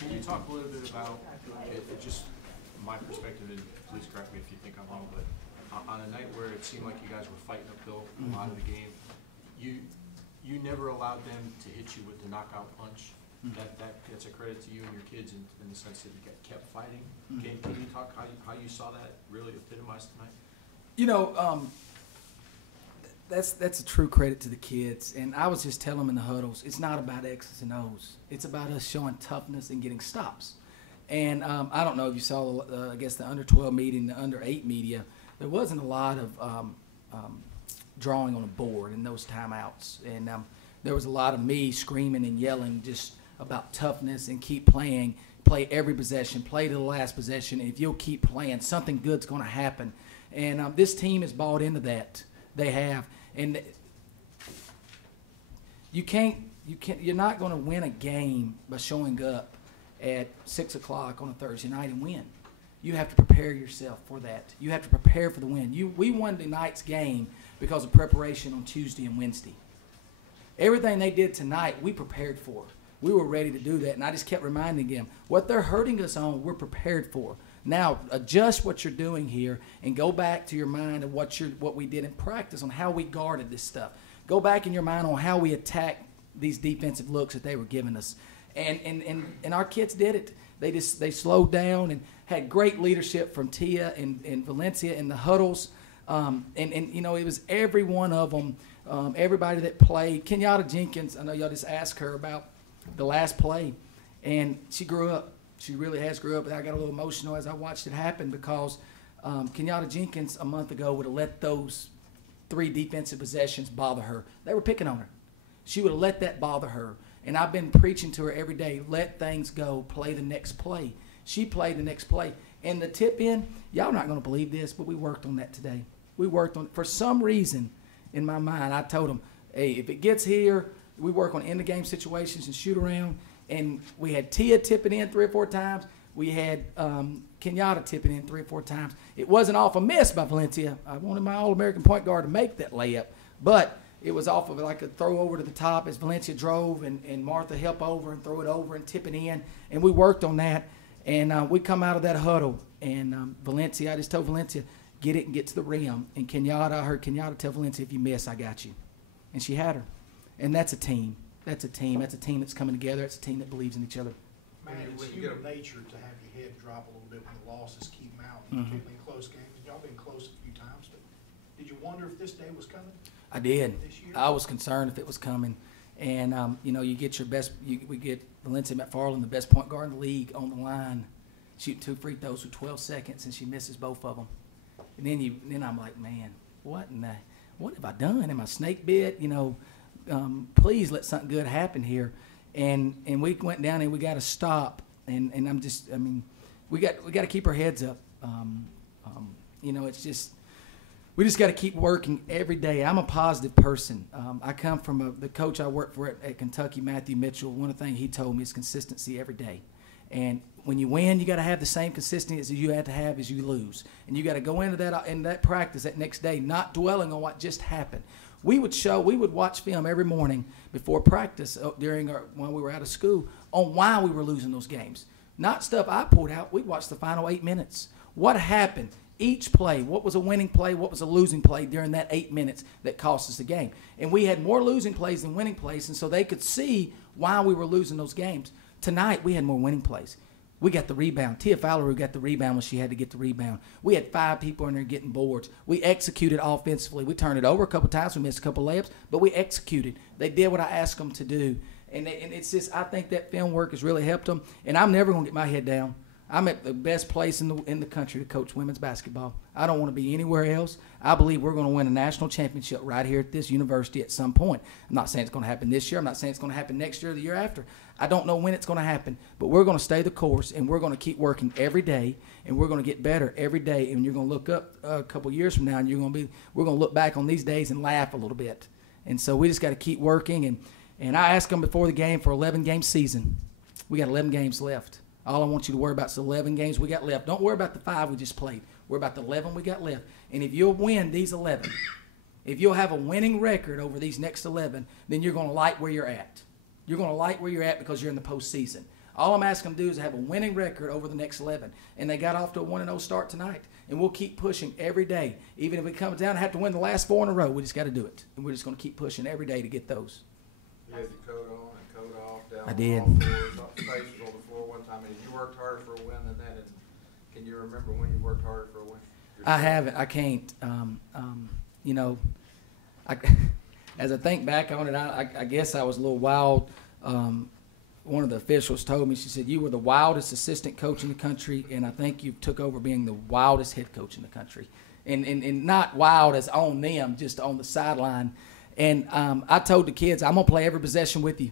Can you talk a little bit about just my perspective, and please correct me if you think I'm wrong, but on a night where it seemed like you guys were fighting uphill a lot of the game, you never allowed them to hit you with the knockout punch. That's a credit to you and your kids in the sense that you kept fighting. Can you talk how you saw that really epitomized tonight? You know, that's a true credit to the kids. And I was just telling them in the huddles, it's not about X's and O's. It's about us showing toughness and getting stops. And I don't know if you saw, I guess, the under-12 meeting, the under-8 media. There wasn't a lot of drawing on a board in those timeouts. And there was a lot of me screaming and yelling just about toughness and keep playing, play every possession, play to the last possession. And if you'll keep playing, something good's going to happen. And this team has bought into that. They have. And you're not going to win a game by showing up at 6 o'clock on a Thursday night and win. You have to prepare yourself for that. You have to prepare for the win. We won tonight's game because of preparation on Tuesday and Wednesday. Everything they did tonight, we prepared for. We were ready to do that, and I just kept reminding them, what they're hurting us on, we're prepared for. Now, adjust what you're doing here and go back to your mind of what we did in practice on how we guarded this stuff. Go back in your mind on how we attacked these defensive looks that they were giving us. And our kids did it. They slowed down and had great leadership from Tia and Valencia in the huddles. And you know, it was every one of them, everybody that played. Kenyatta Jenkins, I know y'all just asked her about the last play, and she grew up. She really has grew up. And I got a little emotional as I watched it happen because Kenyatta Jenkins a month ago would have let those 3 defensive possessions bother her. They were picking on her. She would have let that bother her. And I've been preaching to her every day, let things go, play the next play. She played the next play. And the tip in, y'all not going to believe this, but we worked on that today. We worked on it. For some reason in my mind, I told them, hey, if it gets here, we work on end-of-game situations and shoot around. And we had Tia tipping in 3 or 4 times. We had Kenyatta tipping in 3 or 4 times. It wasn't off a miss by Valencia. I wanted my All-American point guard to make that layup. But it was off of like a throw over to the top as Valencia drove and Martha help over and throw it over and tip it in. And we worked on that. And we come out of that huddle. And Valencia, I just told Valencia, get it and get to the rim. And Kenyatta, I heard Kenyatta tell Valencia, if you miss, I got you. And she had her. And that's a team. That's a team. That's a team that's coming together. It's a team that believes in each other. Man, it's human nature to have your head drop a little bit when the losses keep them out, particularly in close games. Y'all been close a few times, but did you wonder if this day was coming? I did. This year? I was concerned if it was coming. And, you know, you get your best we get Valencia McFarland, the best point guard in the league, on the line, shooting 2 free throws with 12 seconds, and she misses both of them. And then I'm like, man, what have I done? Am I snake bit? You know, please let something good happen here. And we went down and we got to stop. And we got to keep our heads up. You know, it's just we just got to keep working every day. I'm a positive person. I come from the coach I worked for at Kentucky, Matthew Mitchell. One of the things he told me is consistency every day. And when you win, you got to have the same consistency as you had to have as you lose. And you got to go into that practice that next day, not dwelling on what just happened. We would watch film every morning before practice when we were out of school on why we were losing those games. Not stuff I pulled out. We'd watch the final 8 minutes. What happened? Each play, what was a winning play, what was a losing play during that 8 minutes that cost us the game. And we had more losing plays than winning plays, and so they could see why we were losing those games. Tonight, we had more winning plays. We got the rebound. Tia Fowler got the rebound when she had to get the rebound. We had 5 people in there getting boards. We executed offensively. We turned it over a couple times. We missed a couple layups, but we executed. They did what I asked them to do. And it's just, I think that film work has really helped them. And I'm never going to get my head down. I'm at the best place in the country to coach women's basketball. I don't want to be anywhere else. I believe we're going to win a national championship right here at this university at some point. I'm not saying it's going to happen this year. I'm not saying it's going to happen next year or the year after. I don't know when it's going to happen, but we're going to stay the course, and we're going to keep working every day, and we're going to get better every day. And you're going to look up a couple years from now, and we're going to look back on these days and laugh a little bit. And so we just got to keep working. And I asked them before the game for 11-game season. We got 11 games left. All I want you to worry about is the 11 games we got left. Don't worry about the 5 we just played. Worry about the 11 we got left. And if you'll win these 11, if you'll have a winning record over these next 11, then you're going to like where you're at. You're going to like where you're at because you're in the postseason. All I'm asking them to do is have a winning record over the next 11. And they got off to a 1-0 start tonight. And we'll keep pushing every day. Even if it comes down and have to win the last 4 in a row, we just got to do it. And we're just going to keep pushing every day to get those. You had your coat on and coat off down I did. all floors, up the faces on the floor one time. And you worked harder for a win than that. And can you remember when you worked harder for a win? I haven't. I can't. You know, as I think back on it, I guess I was a little wild. One of the officials told me, she said, you were the wildest assistant coach in the country, and I think you took over being the wildest head coach in the country. And not wild as on them, just on the sideline. And I told the kids, I'm going to play every possession with you.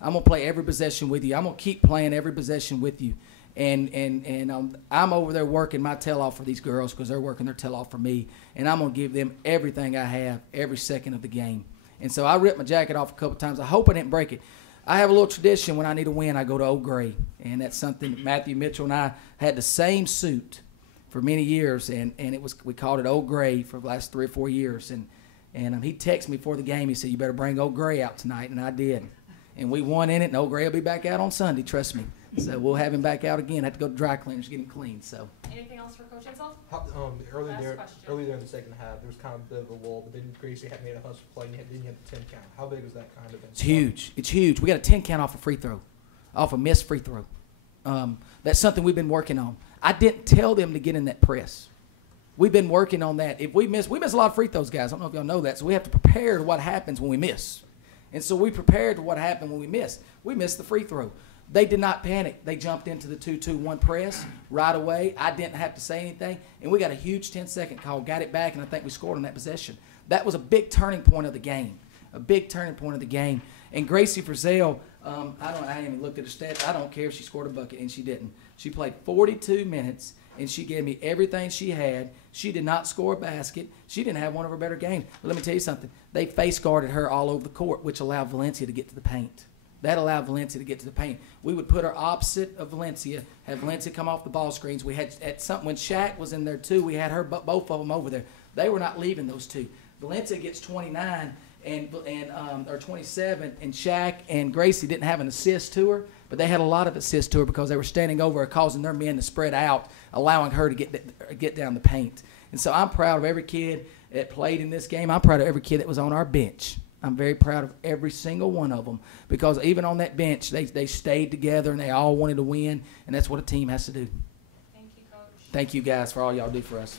I'm going to play every possession with you. I'm going to keep playing every possession with you. And I'm over there working my tail off for these girls because they're working their tail off for me. And I'm going to give them everything I have every second of the game. And so I ripped my jacket off a couple times. I hope I didn't break it. I have a little tradition when I need a win, I go to Old Gray. And that's something that Matthew Mitchell and I had the same suit for many years. And we called it Old Gray for the last 3 or 4 years. And he texted me before the game. He said, you better bring Old Gray out tonight. And I did. And we won in it, and Old Gray will be back out on Sunday, trust me. So we'll have him back out again. I have to go to dry cleaners to get him clean. So. Anything else for Coach Insel? Early Last there, question. early there in the second half, there was kind of a bit of a lull, but then Gracie had made a hustle play, and then you had the 10 count. How big was that kind of? It's huge. It's huge. We got a 10 count off a free throw, off a missed free throw. That's something we've been working on. I didn't tell them to get in that press. We've been working on that. If we miss a lot of free throws, guys. I don't know if y'all know that. So we have to prepare to what happens when we miss. And so we prepared to what happened when we missed. We missed the free throw. They did not panic. They jumped into the 2-2-1 press right away. I didn't have to say anything. And we got a huge 10-second call, got it back, and I think we scored on that possession. That was a big turning point of the game, a big turning point of the game. And Gracie Frizzell, I haven't even looked at her stats. I don't care if she scored a bucket, and she didn't. She played 42 minutes, and she gave me everything she had. She did not score a basket. She didn't have one of her better games. But let me tell you something. They face guarded her all over the court, which allowed Valencia to get to the paint. That allowed Valencia to get to the paint. We would put her opposite of Valencia, have Valencia come off the ball screens. We had when Shaq was in there too, we had her both of them over there. They were not leaving those two. Valencia gets 29 or 27, and Shaq and Gracie didn't have an assist to her, but they had a lot of assists to her because they were standing over her, causing their men to spread out, allowing her to get down the paint. And so I'm proud of every kid that played in this game. I'm proud of every kid that was on our bench. I'm very proud of every single one of them because even on that bench, they stayed together and they all wanted to win, and that's what a team has to do. Thank you, Coach. Thank you guys for all y'all do for us.